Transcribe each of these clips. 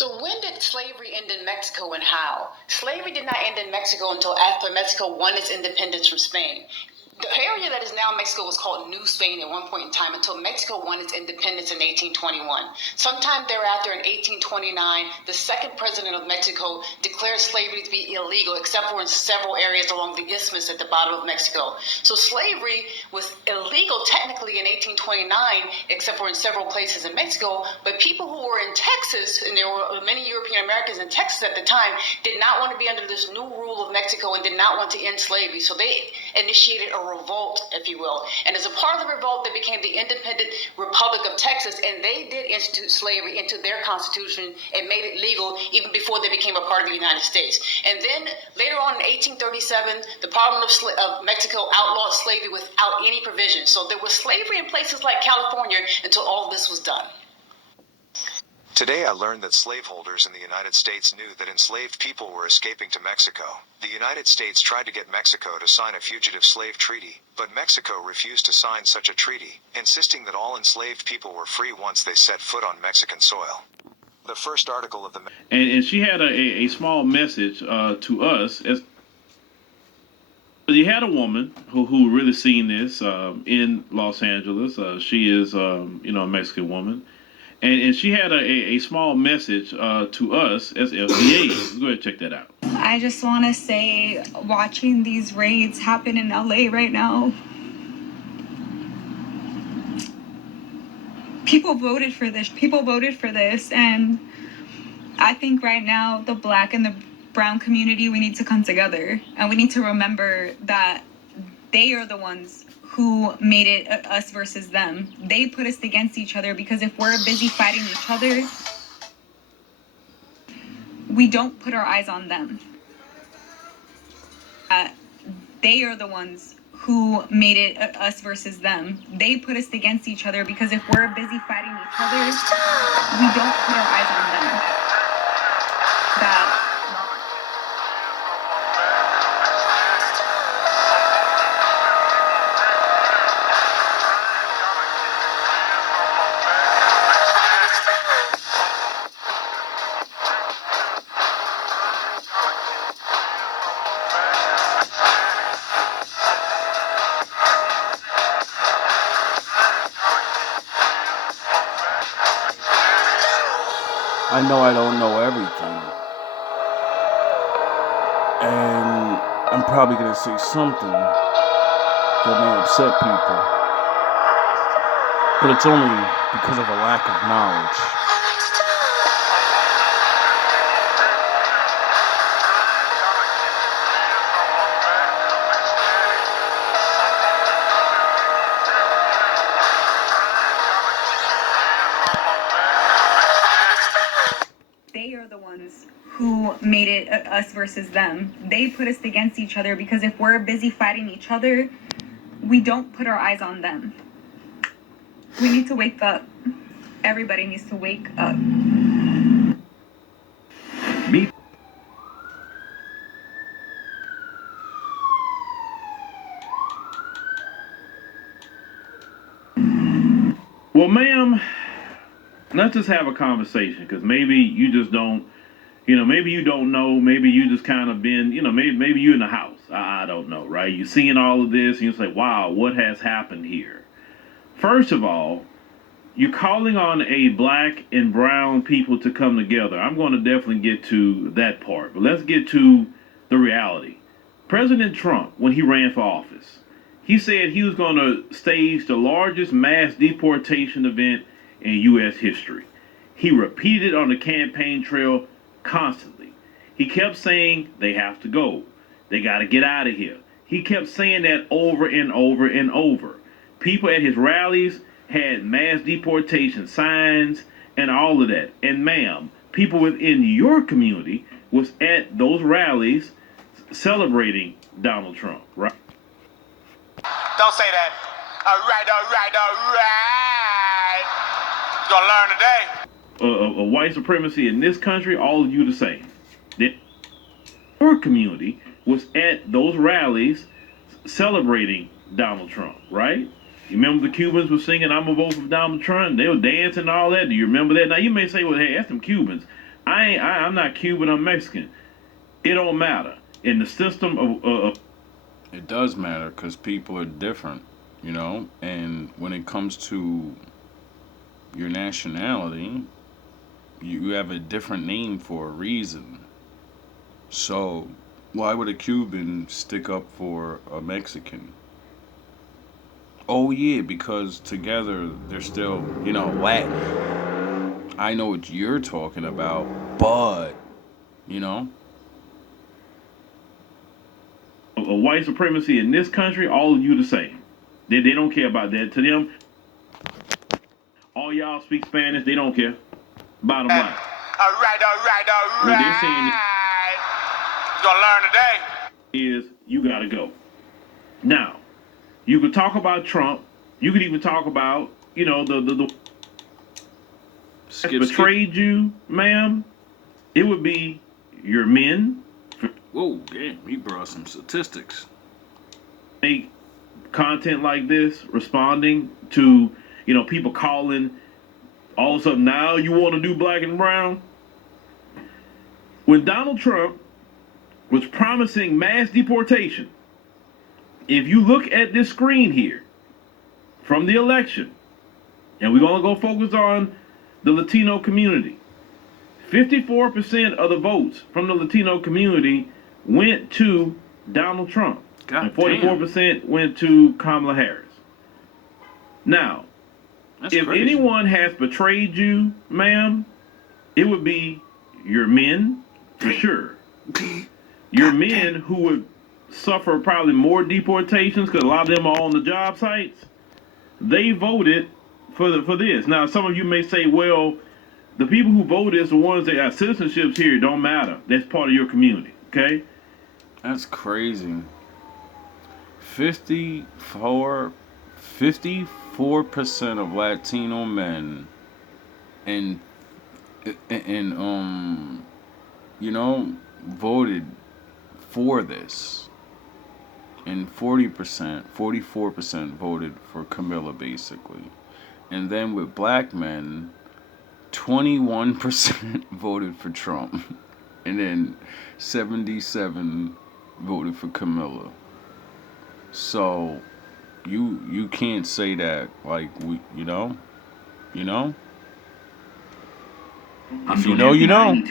So when did slavery end in Mexico and how? Slavery did not end in Mexico until after Mexico won its independence from Spain. The area that is now Mexico was called New Spain at one point in time until Mexico won its independence in 1821. Sometime thereafter, in 1829, the second president of Mexico declared slavery to be illegal, except for in several areas along the isthmus at the bottom of Mexico. So slavery was illegal technically in 1829, except for in several places in Mexico, but people who were in Texas, and there were many European Americans in Texas at the time, did not want to be under this new rule of Mexico and did not want to end slavery. So they initiated a revolt, if you will. And as a part of the revolt, they became the independent Republic of Texas, and they did institute slavery into their constitution and made it legal even before they became a part of the United States. And then later on in 1837, the Parliament of Mexico outlawed slavery without any provision. So there was slavery in places like California until all of this was done. Today I learned that slaveholders in the United States knew that enslaved people were escaping to Mexico. The United States tried to get Mexico to sign a fugitive slave treaty, but Mexico refused to sign such a treaty, insisting that all enslaved people were free once they set foot on Mexican soil. The first article of the... And she had a small message to us. As you had a woman who really seen this in Los Angeles. She is, a Mexican woman. And she had a small message to us as FBA. Let's go ahead and check that out. I just want to say, watching these raids happen in LA right now, people voted for this. People voted for this. And I think right now, the Black and the brown community, we need to come together. And we need to remember that they are the ones who made it us versus them. They put us against each other because if we're busy fighting each other, we don't put our eyes on them. They are the ones who made it us versus them. They put us against each other because if we're busy fighting each other, we don't put our eyes on them. I know I don't know everything, and I'm probably going to say something that may upset people, but it's only because of a lack of knowledge. They are the ones who made it us versus them. They put us against each other because if we're busy fighting each other, we don't put our eyes on them. We need to wake up. Everybody needs to wake up. Me. Well, ma'am, let's just have a conversation, because maybe you just don't, maybe you don't know, maybe you just kind of been, maybe you in the house. I don't know, right? You're seeing all of this and you say, wow, what has happened here? First of all, you're calling on a Black and brown people to come together. I'm going to definitely get to that part, but let's get to the reality. President Trump, when he ran for office, he said he was going to stage the largest mass deportation event in U.S. history. He repeated on the campaign trail constantly. He kept saying they have to go. They got to get out of here. He kept saying that over and over and over. People at his rallies had mass deportation signs and all of that. And ma'am, people within your community was at those rallies celebrating Donald Trump, right? Don't say that. All right. You're gonna learn today. Of white supremacy in this country, all of you the same. Your community was at those rallies celebrating Donald Trump, right? You remember the Cubans were singing, "I'm gonna vote for Donald Trump"? They were dancing and all that. Do you remember that? Now you may say, well, hey, that's them Cubans. I'm not Cuban. I'm Mexican. It don't matter in the system of It does matter because people are different, you know. And when it comes to your nationality, you have a different name for a reason. So why would a Cuban stick up for a Mexican? Oh yeah, because together they're still, Latin. I know what you're talking about, but you know, white supremacy in this country, all of you the same. They don't care about that. To them, all y'all speak Spanish. They don't care. Bottom line. All right. What they're saying You gonna learn today. is you gotta go. Now, you could talk about Trump. You could even talk about, the betrayed you, ma'am. It would be your men. Whoa, damn, he brought some statistics. Make content like this, responding to, people calling. All of a sudden, now you want to do black and brown. When Donald Trump was promising mass deportation, if you look at this screen here from the election, and we're going to go focus on the Latino community, 54% of the votes from the Latino community went to Donald Trump. God and 44% went to Kamala Harris. Now, That's if crazy. anyone has betrayed you, ma'am, it would be your men, for sure. Your men who would suffer probably more deportations because a lot of them are on the job sites. They voted for this. Now, some of you may say, well, the people who voted is the ones that got citizenships here. Don't matter. That's part of your community, okay? That's crazy. 54% of Latino men and voted for this. And 44% voted for Camilla, basically. And then with black men, 21% voted for Trump. And then 77 voted for Camilla. So you can't say that like you know? If you know, you know.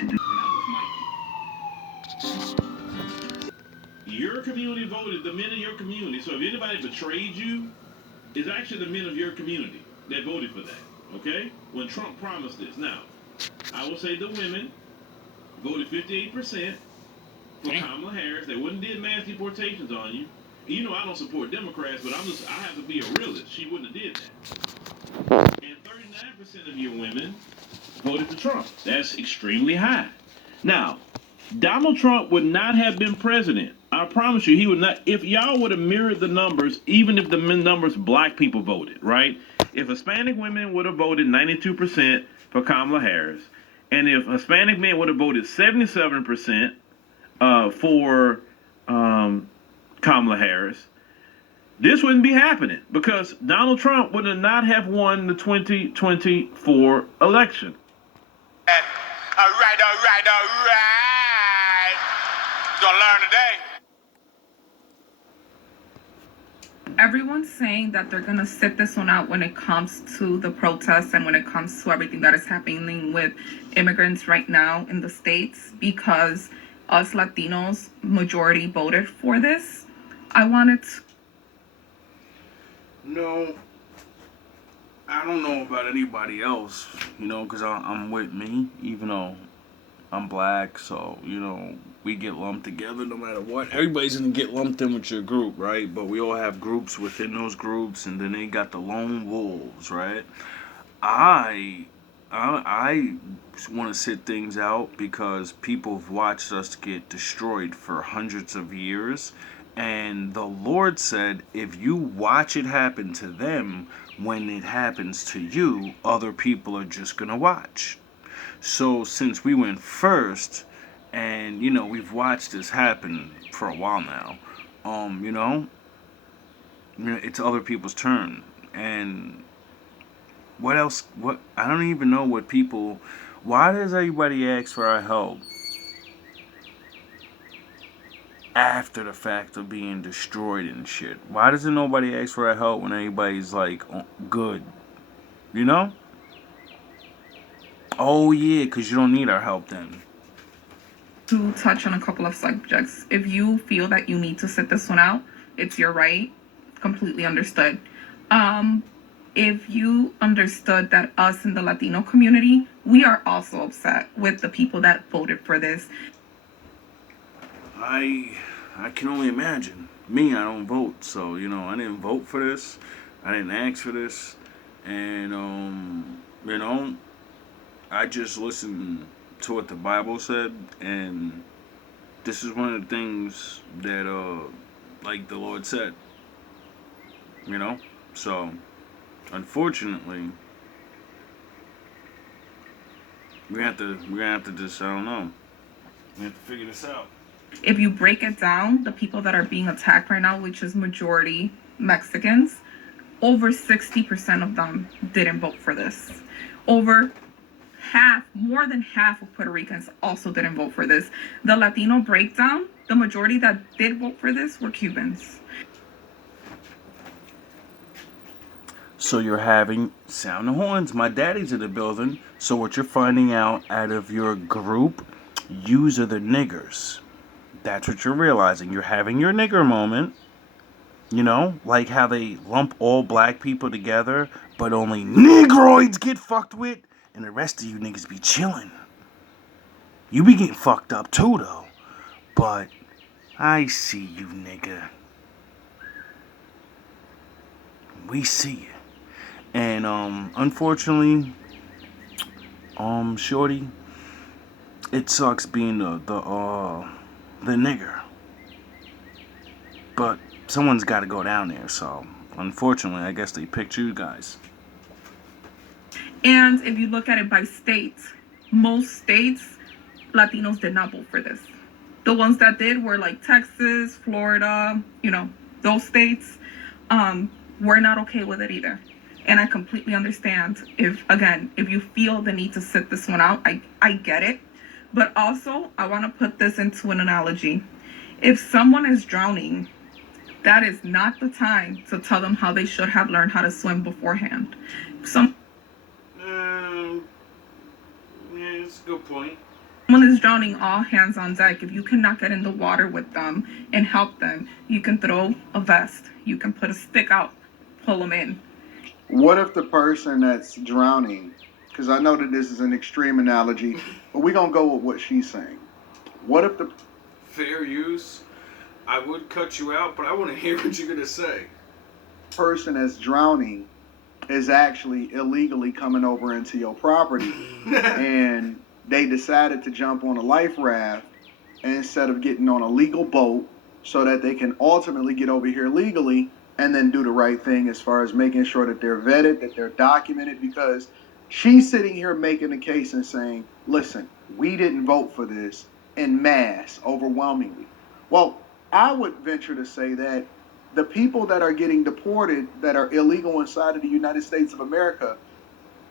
Your community voted, the men in your community. So if anybody betrayed you, it's actually the men of your community that voted for that. Okay? When Trump promised this. Now, I will say the women voted 58% for Kamala Harris. They wouldn't did mass deportations on you. You know I don't support Democrats, but I have to be a realist. She wouldn't have did that. And 39% of your women voted for Trump. That's extremely high. Now, Donald Trump would not have been president. I promise you, he would not. If y'all would have mirrored the numbers, even if the numbers black people voted, right? If Hispanic women would have voted 92% for Kamala Harris, and if Hispanic men would have voted 77% for Kamala Harris, this wouldn't be happening because Donald Trump would not have won the 2024 election. All right. You gonna learn today. Everyone's saying that they're gonna sit this one out when it comes to the protests and when it comes to everything that is happening with immigrants right now in the States, because us Latinos majority voted for this. I wanted to... No, I don't know about anybody else, because I'm with me, even though I'm black, so, we get lumped together no matter what. Everybody's gonna get lumped in with your group, right? But we all have groups within those groups, and then they got the lone wolves, right? I want to sit things out because people have watched us get destroyed for hundreds of years. And the Lord said, if you watch it happen to them, when it happens to you, other people are just going to watch. So since we went first, and, we've watched this happen for a while now, it's other people's turn. And what else? I don't even know what people Why does everybody ask for our help after the fact of being destroyed and shit? Why doesn't nobody ask for our help when everybody's like good? You know? Oh yeah, because you don't need our help then. To touch on a couple of subjects. If you feel that you need to sit this one out, it's your right. Completely understood. If you understood that us in the Latino community, we are also upset with the people that voted for this. I can only imagine. Me, I don't vote, so I didn't vote for this. I didn't ask for this, and I just listened to what the Bible said, and this is one of the things that like the Lord said. So unfortunately, we're gonna have to just, I don't know. We have to figure this out. If you break it down, the people that are being attacked right now, which is majority Mexicans, over 60% of them didn't vote for this. Over half, more than half of Puerto Ricans also didn't vote for this. The Latino breakdown, the majority that did vote for this were Cubans. So you're having sound the horns. My daddy's in the building. So what you're finding out of your group, yous are the niggers. That's what you're realizing. You're having your nigger moment. Like how they lump all black people together, but only negroids get fucked with, and the rest of you niggas be chilling. You be getting fucked up too, though. But I see you, nigga. We see you. And unfortunately, shorty, it sucks being the nigger. But someone's got to go down there, so unfortunately, I guess they picked you guys. And if you look at it by states, most states, Latinos did not vote for this. The ones that did were like Texas, Florida, those states were not okay with it either. And I completely understand if you feel the need to sit this one out, I get it. But also, I want to put this into an analogy. If someone is drowning, that is not the time to tell them how they should have learned how to swim beforehand. Yeah, it's a good point. Someone is drowning, all hands on deck. If you cannot get in the water with them and help them, you can throw a vest. You can put a stick out, pull them in. What if the person that's drowning, because I know that this is an extreme analogy, but we're going to go with what she's saying. What if the fair use? I would cut you out, but I want to hear what you're going to say. Person that's drowning is actually illegally coming over into your property and they decided to jump on a life raft instead of getting on a legal boat so that they can ultimately get over here legally and then do the right thing as far as making sure that they're vetted, that they're documented, because she's sitting here making a case and saying, listen, we didn't vote for this en masse, overwhelmingly. Well, I would venture to say that the people that are getting deported that are illegal inside of the United States of America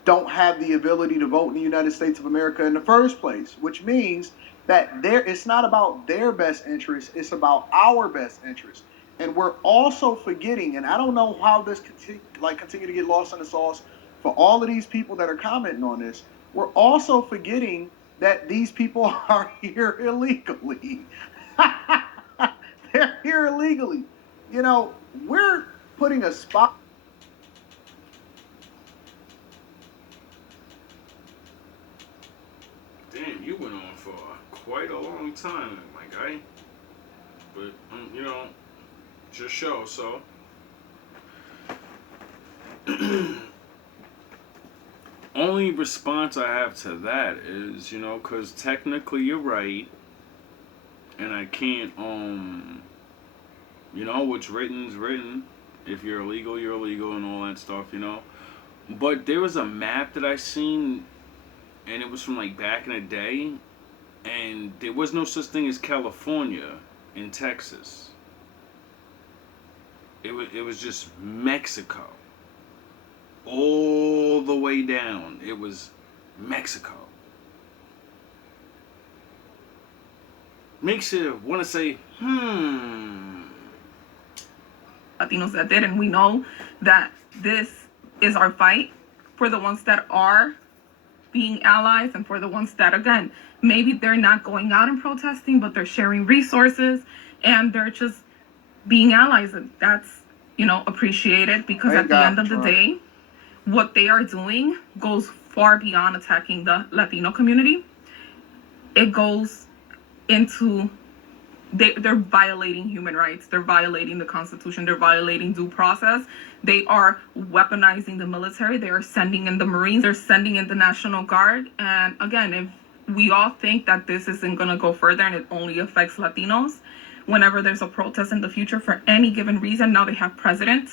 don't have the ability to vote in the United States of America in the first place, which means that it's not about their best interest, it's about our best interest. And we're also forgetting, and I don't know how this continue to get lost in the sauce for all of these people that are commenting on this, we're also forgetting that these people are here illegally. They're here illegally. We're putting a spot. Damn, you went on for quite a long time, my guy. But, it's your show, so. Only response I have to that is, because technically you're right. And I can't, what's written is written. If you're illegal, you're illegal and all that stuff, But there was a map that I seen, and it was from like back in the day, and there was no such thing as California in Texas. It was just Mexico. All the way down, it was Mexico. makes you want to say, Latinos that did, and we know that this is our fight for the ones that are being allies and for the ones that, again, maybe they're not going out and protesting, but they're sharing resources and they're just being allies. And that's, appreciated, because at the end of the day, what they are doing goes far beyond attacking the Latino community. It goes into they're violating human rights. They're violating the Constitution. They're violating due process. They are weaponizing the military. They are sending in the Marines. They're sending in the National Guard. And again, if we all think that this isn't going to go further and it only affects Latinos, whenever there's a protest in the future for any given reason, now they have precedent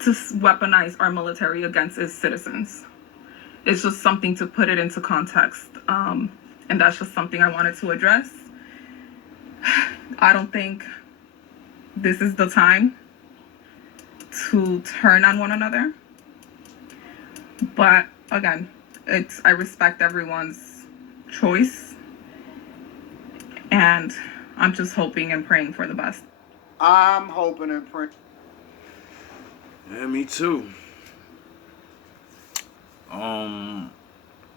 to weaponize our military against its citizens. It's just something to put it into context. And that's just something I wanted to address. I don't think this is the time to turn on one another. But again, I respect everyone's choice. And I'm just hoping and praying for the best. I'm hoping and praying. Yeah, me too. I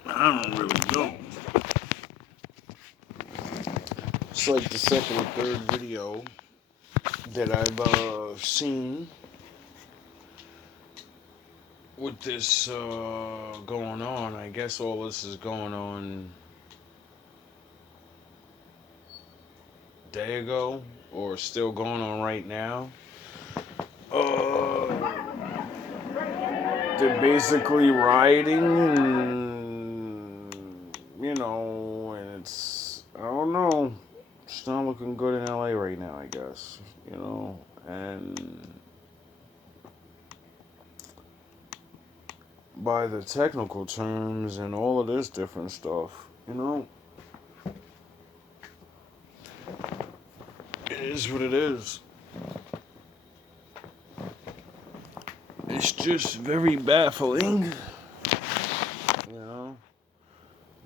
don't really know. It's like the second or third video that I've seen with this going on. I guess all this is going on a day ago, or still going on right now. They're basically rioting, and and it's, I don't know, it's not looking good in LA right now, I guess, and by the technical terms and all of this different stuff, it is what it is. It's just very baffling,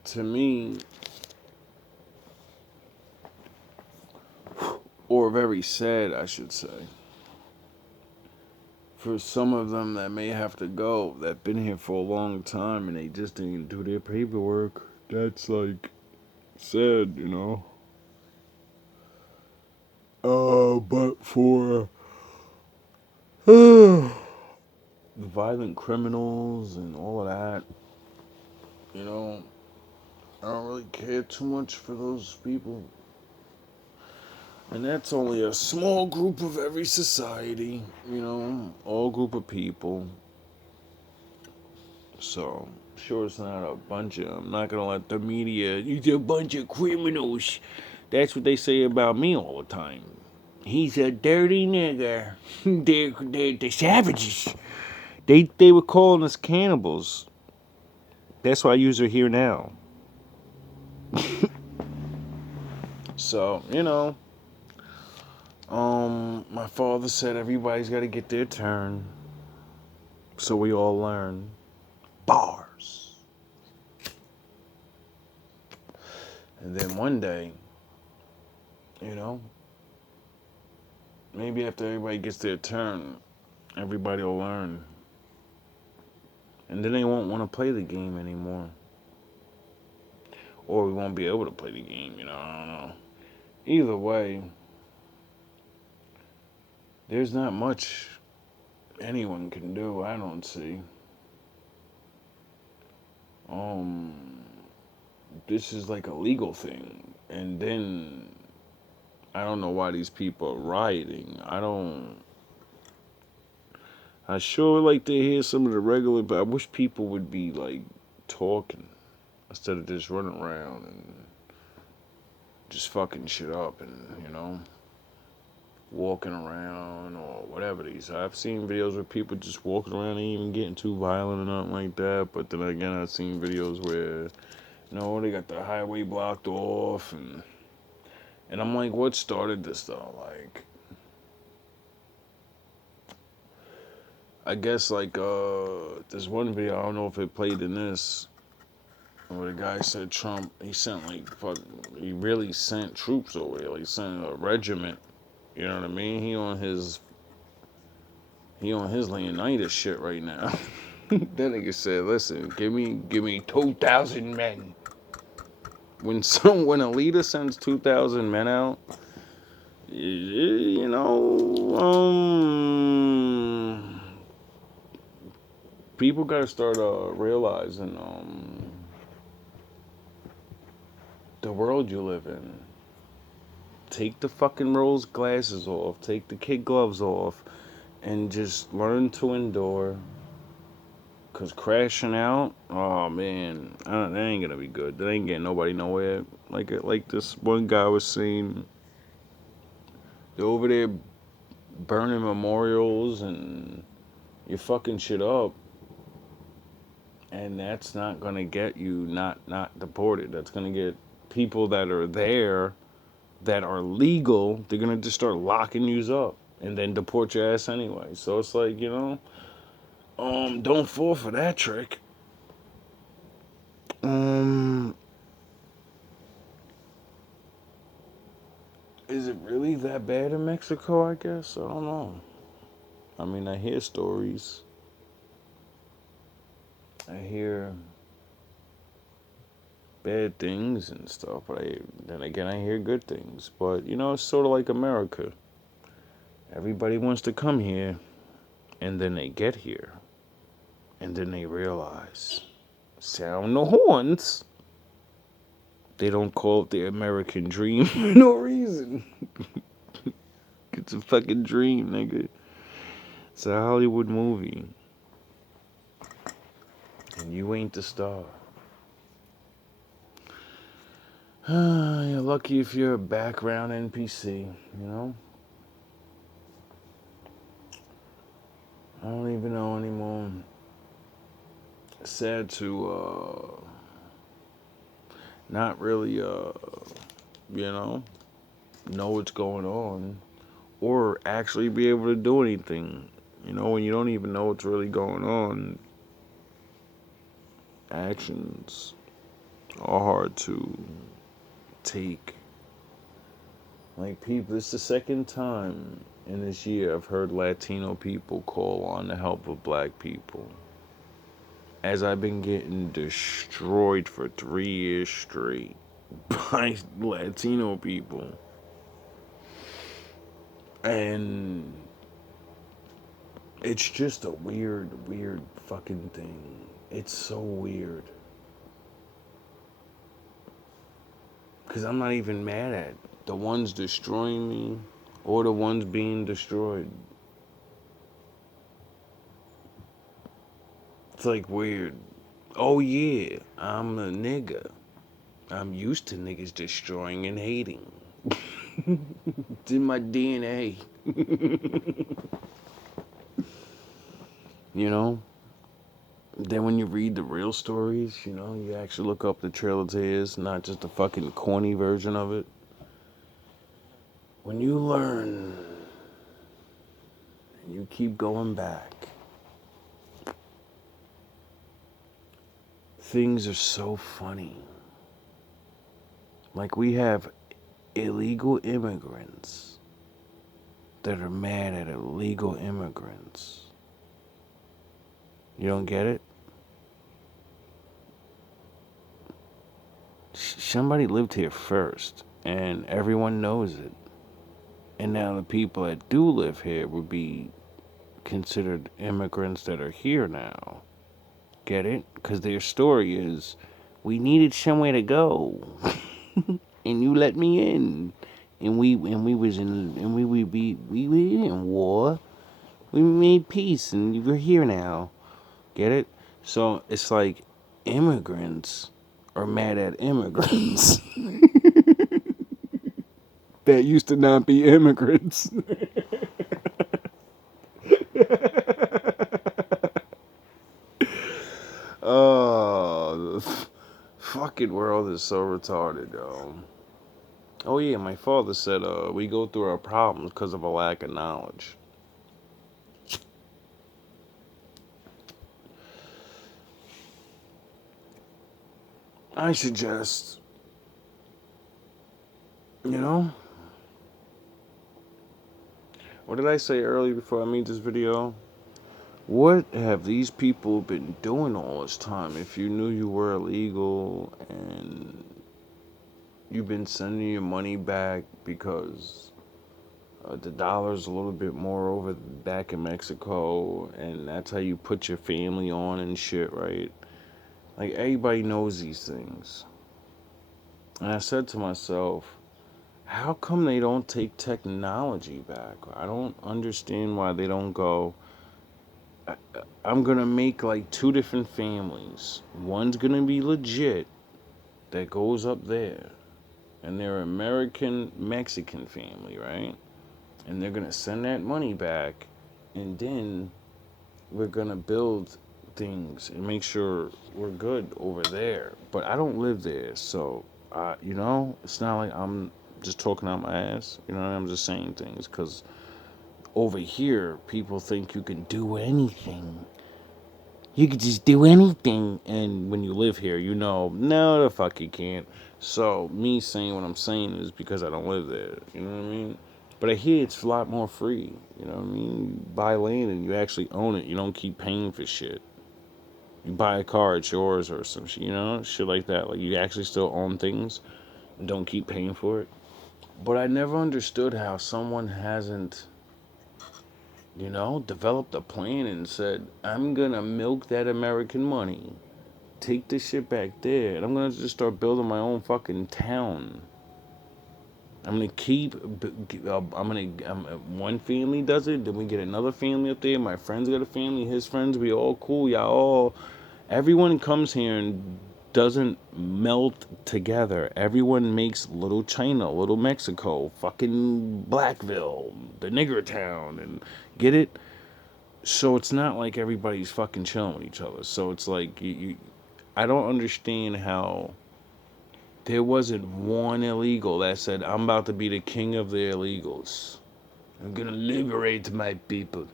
to me, or very sad, I should say, for some of them that may have to go, that been here for a long time and they just didn't do their paperwork. That's like sad, but for the violent criminals and all of that, I don't really care too much for those people. And that's only a small group of every society, all group of people. So, sure, it's not a bunch of, I'm not going to let the media, he's a bunch of criminals. That's what they say about me all the time. He's a dirty nigger. They're savages. They were calling us cannibals. That's why I use her here now. So, my father said everybody's got to get their turn. So we all learn. Bars. And then one day, maybe after everybody gets their turn, everybody will learn. And then they won't want to play the game anymore. Or we won't be able to play the game, I don't know. Either way, there's not much anyone can do, I don't see. This is like a legal thing. And then I don't know why these people are rioting. I sure like to hear some of the regular, but I wish people would be like talking instead of just running around and just fucking shit up and, walking around or whatever these. I've seen videos where people just walking around and even getting too violent or nothing like that. But then again, I've seen videos where, they got the highway blocked off and I'm like, what started this though? Like, I guess like there's one video, I don't know if it played in this, Where the guy said Trump, he sent he really sent troops over there. Like, he sent a regiment. You know what I mean? He on his Leonidas shit right now. That nigga said, "Listen, give me 2,000 men." When a leader sends 2,000 men out, you know, people gotta start realizing the world you live in. Take the fucking rose glasses off, take the kid gloves off, and just learn to endure. Cause crashing out, oh man, that ain't gonna be good. That ain't getting nobody nowhere. Like this one guy was saying, they're over there burning memorials and you're fucking shit up, and that's not gonna get you not deported. That's gonna get people that are there that are legal. They're gonna just start locking you up and then deport your ass anyway. So it's like, you know, don't fall for that trick. Is it really that bad in Mexico, I guess? I don't know. I mean, I hear stories. I hear bad things and stuff, but then again, I hear good things. But, you know, it's sort of like America. Everybody wants to come here, and then they get here, and then they realize, sound the horns. They don't call it the American dream for no reason. It's a fucking dream, nigga. It's a Hollywood movie. And you ain't the star. You're lucky if you're a background NPC, you know? I don't even know anymore. Sad to not really know what's going on or actually be able to do anything. You know, when you don't even know what's really going on, actions are hard to take. Like, people, it's the second time in this year I've heard Latino people call on the help of black people. As I've been getting destroyed for 3 years straight by Latino people. And it's just a weird fucking thing. It's so weird. Because I'm not even mad at the ones destroying me or the ones being destroyed. It's like weird. Oh yeah, I'm a nigga. I'm used to niggas destroying and hating. It's in my DNA. You know? Then when you read the real stories, you know, you actually look up the Trail of Tears, not just the fucking corny version of it. When you learn and you keep going back, things are so funny. Like, we have illegal immigrants that are mad at illegal immigrants. You don't get it? Somebody lived here first, and everyone knows it. And now the people that do live here would be considered immigrants that are here now. Get it? Because their story is, we needed somewhere to go, and you let me in, and we were in war. We made peace, and we're here now. Get it? So it's like immigrants are mad at immigrants that used to not be immigrants. Oh, the fucking world is so retarded, yo. Oh yeah, my father said we go through our problems because of a lack of knowledge. I suggest, you know, what did I say earlier before I made this video? What have these people been doing all this time? If you knew you were illegal and you've been sending your money back because the dollar's a little bit more over back in Mexico, and that's how you put your family on and shit, right? Like, everybody knows these things. And I said to myself, how come they don't take technology back? I don't understand why they don't go, I'm gonna make like two different families. One's gonna be legit, that goes up there, and they're American Mexican family, right? And they're gonna send that money back, and then we're gonna build things and make sure we're good over there. But I don't live there, so you know, it's not like I'm just talking out my ass. You know, I'm just saying things because over here, people think you can do anything. You could just do anything, and when you live here, you know, no, the fuck you can't. So me saying what I'm saying is because I don't live there. You know what I mean? But I hear it's a lot more free. You know what I mean? You buy land and you actually own it. You don't keep paying for shit. You buy a car, it's yours or some shit. You know, shit like that. Like you actually still own things and don't keep paying for it. But I never understood how someone hasn't, you know, developed a plan and said, I'm gonna milk that American money, take this shit back there, and I'm gonna just start building my own fucking town. I'm gonna keep. One family does it, then we get another family up there. My friend's got a family, his friends. We all cool. Y'all all. Everyone comes here and doesn't melt together. Everyone makes little China, little Mexico, fucking Blackville, the nigger town, and get it. So it's not like everybody's fucking chilling with each other. So it's like I don't understand how there wasn't one illegal that said, I'm about to be the king of the illegals. I'm gonna liberate my people.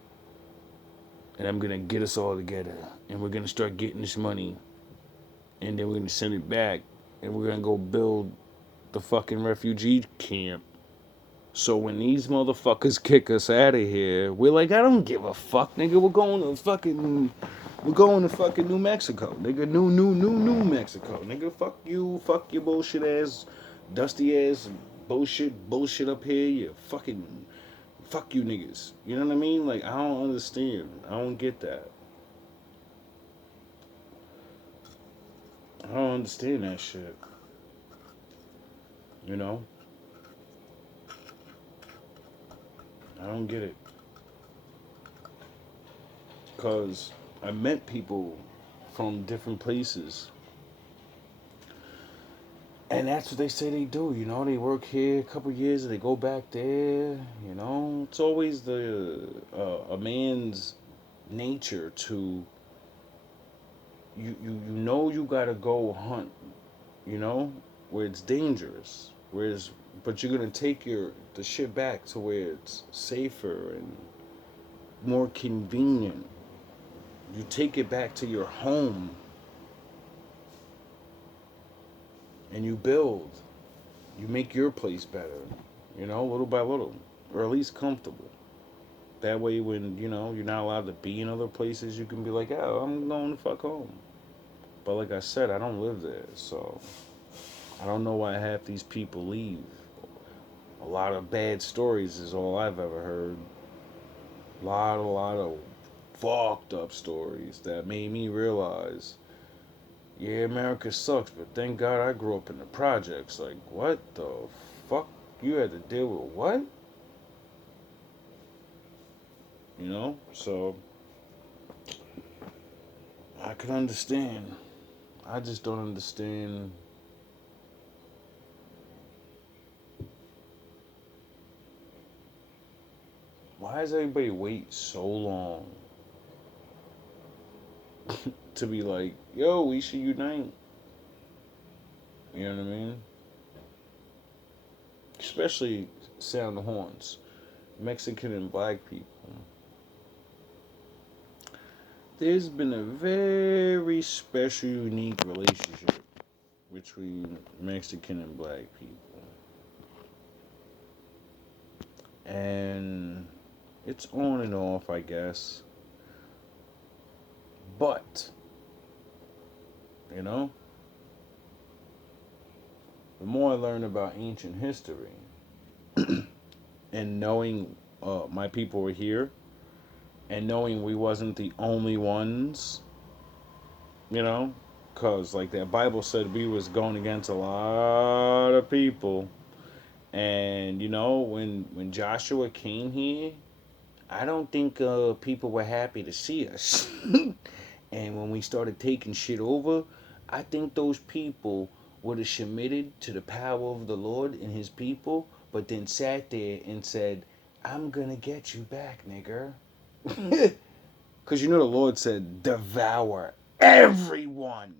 And I'm gonna get us all together. And we're gonna start getting this money. And then we're gonna send it back. And we're gonna go build the fucking refugee camp. So when these motherfuckers kick us out of here, we're like, I don't give a fuck, nigga. We're going to fucking New Mexico, nigga. New Mexico, nigga. Fuck you, fuck your bullshit ass, dusty ass, bullshit up here. You fucking, fuck you niggas. You know what I mean? Like, I don't understand. I don't get that. I don't understand that shit. You know? I don't get it. Because I met people from different places. And that's what they say they do, you know. They work here a couple years and they go back there, you know. It's always a man's nature to, you know you gotta go hunt, you know, where it's dangerous. But you're gonna take the shit back to where it's safer and more convenient. You take it back to your home and you build. You make your place better, you know, little by little, or at least comfortable. That way, when, you know, you're not allowed to be in other places, you can be like, oh, I'm going to fuck home. But like I said, I don't live there, so I don't know why half these people leave. A lot of bad stories is all I've ever heard. A lot of fucked up stories that made me realize, yeah, America sucks, but thank God I grew up in the projects. Like, what the fuck? You had to deal with what? You know? So, I can understand. I just don't understand. Why does everybody wait so long to be like, yo, we should unite? You know what I mean? Especially sound the horns. Mexican and black people. There's been a very special, unique relationship between Mexican and black people. And it's on and off, I guess. But, you know, the more I learn about ancient history and knowing my people were here and knowing we wasn't the only ones, you know, because like that Bible said we was going against a lot of people. And, you know, when Joshua came here, I don't think people were happy to see us. And when we started taking shit over, I think those people would have submitted to the power of the Lord and his people, but then sat there and said, I'm going to get you back, nigger. Because you know the Lord said, devour everyone.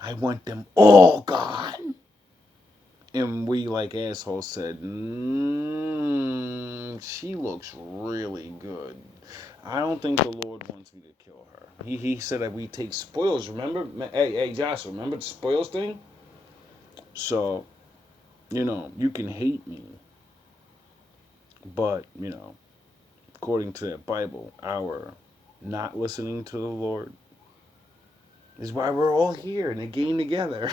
I want them all gone. And we, like assholes, said, she looks really good. I don't think the Lord wants me to kill her. He said that we take spoils. Remember? Hey, Josh, remember the spoils thing? So, you know, you can hate me. But, you know, according to that Bible, our not listening to the Lord is why we're all here in a game together.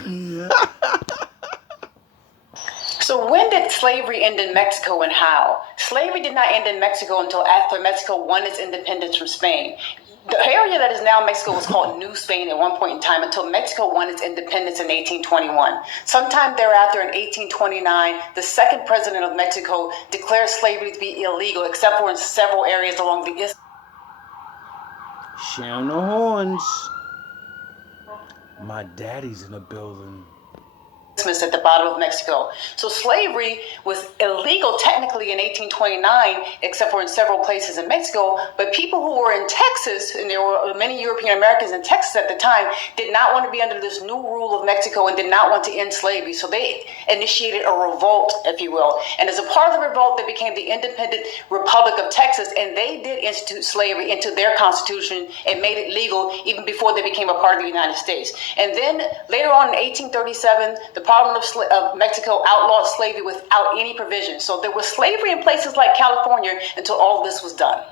So when did slavery end in Mexico and how? Slavery did not end in Mexico until after Mexico won its independence from Spain. The area that is now Mexico was called New Spain at one point in time until Mexico won its independence in 1821. Sometime thereafter, in 1829, the second president of Mexico declared slavery to be illegal, except for in several areas along the isthmus. Sound the horns. My daddy's in the building. At the bottom of Mexico. So slavery was illegal technically in 1829, except for in several places in Mexico. But people who were in Texas, and there were many European Americans in Texas at the time, did not want to be under this new rule of Mexico and did not want to end slavery. So they initiated a revolt, if you will. And as a part of the revolt, they became the independent Republic of Texas, and they did institute slavery into their constitution and made it legal even before they became a part of the United States. And then later on in 1837, the Parliament of Mexico outlawed slavery without any provision. So there was slavery in places like California until all of this was done.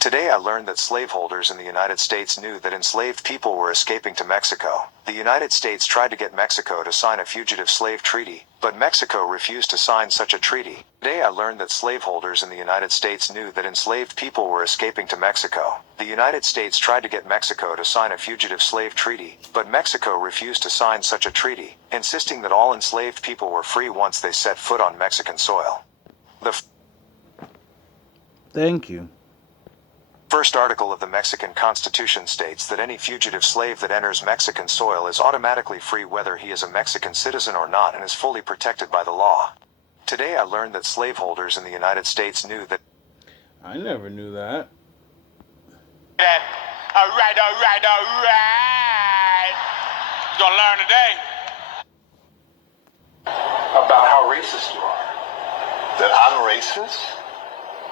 Today I learned that slaveholders in the United States knew that enslaved people were escaping to Mexico. The United States tried to get Mexico to sign a fugitive slave treaty, but Mexico refused to sign such a treaty. Today I learned that slaveholders in the United States knew that enslaved people were escaping to Mexico. The United States tried to get Mexico to sign a fugitive slave treaty, but Mexico refused to sign such a treaty, insisting that all enslaved people were free once they set foot on Mexican soil. Thank you. First article of the Mexican Constitution states that any fugitive slave that enters Mexican soil is automatically free whether he is a Mexican citizen or not and is fully protected by the law. Today I learned that slaveholders in the United States knew that... I never knew that. All right. You're gonna learn today about how racist you are. That I'm racist?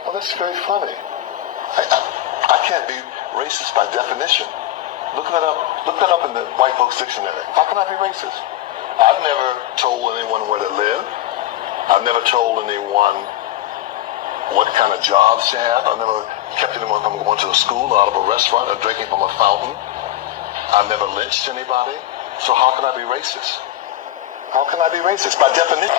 Well, that's very funny. I can't be racist by definition. Look that up in the white folks dictionary. How can I be racist? I've never told anyone where to live. I've never told anyone what kind of jobs to have. I've never kept anyone from going to a school, or out of a restaurant, or drinking from a fountain. I've never lynched anybody. So how can I be racist? How can I be racist? By definition.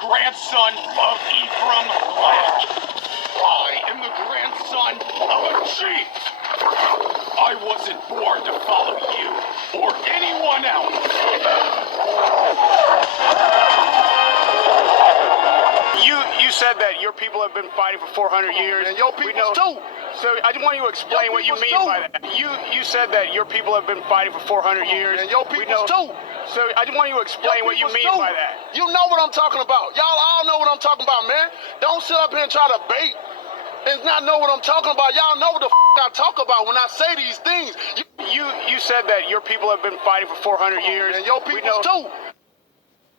Grandson of Ephraim Black. I am the grandson of a chief. I wasn't born to follow you or anyone else. You said that your people have been fighting for 400 years. And your people too. So I just want you to explain what you mean by that. You said that your people have been fighting for 400 years. And your people too. So I just want you to explain what you mean by that. You know what I'm talking about. Y'all all know what I'm talking about, man. Don't sit up here and try to bait and not know what I'm talking about. Y'all know what the I talk about when I say these things. You said that your people have been fighting for 400 years. And your people too.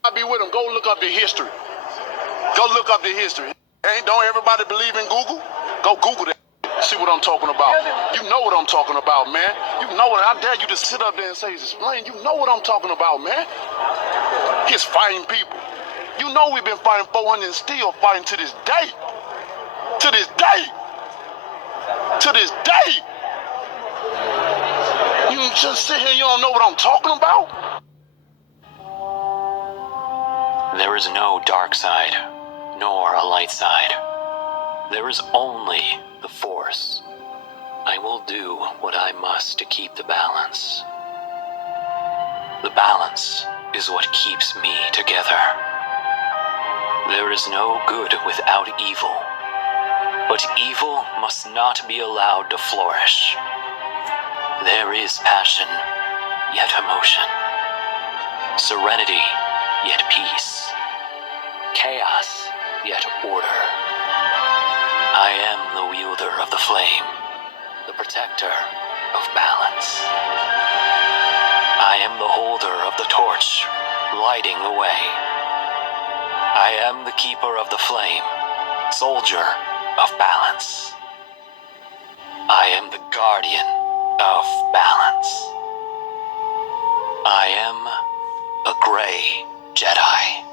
I'll be with them. Go look up the history. Go look up the history. Don't everybody believe in Google? Go Google that. See what I'm talking about. You know what I'm talking about, man. You know what. I dare you to sit up there and say, explain. You know what I'm talking about, man. He's fighting people. You know we've been fighting 400 and still fighting to this day. To this day. To this day. You just sit here, you don't know what I'm talking about? There is no dark side, nor a light side. There is only the Force. I will do what I must to keep the balance. The balance is what keeps me together. There is no good without evil, but evil must not be allowed to flourish. There is passion, yet emotion. Serenity, yet peace. Chaos, yet order. I am the wielder of the flame, the protector of balance. I am the holder of the torch, lighting the way. I am the keeper of the flame, soldier of balance. I am the guardian of balance. I am a gray Jedi.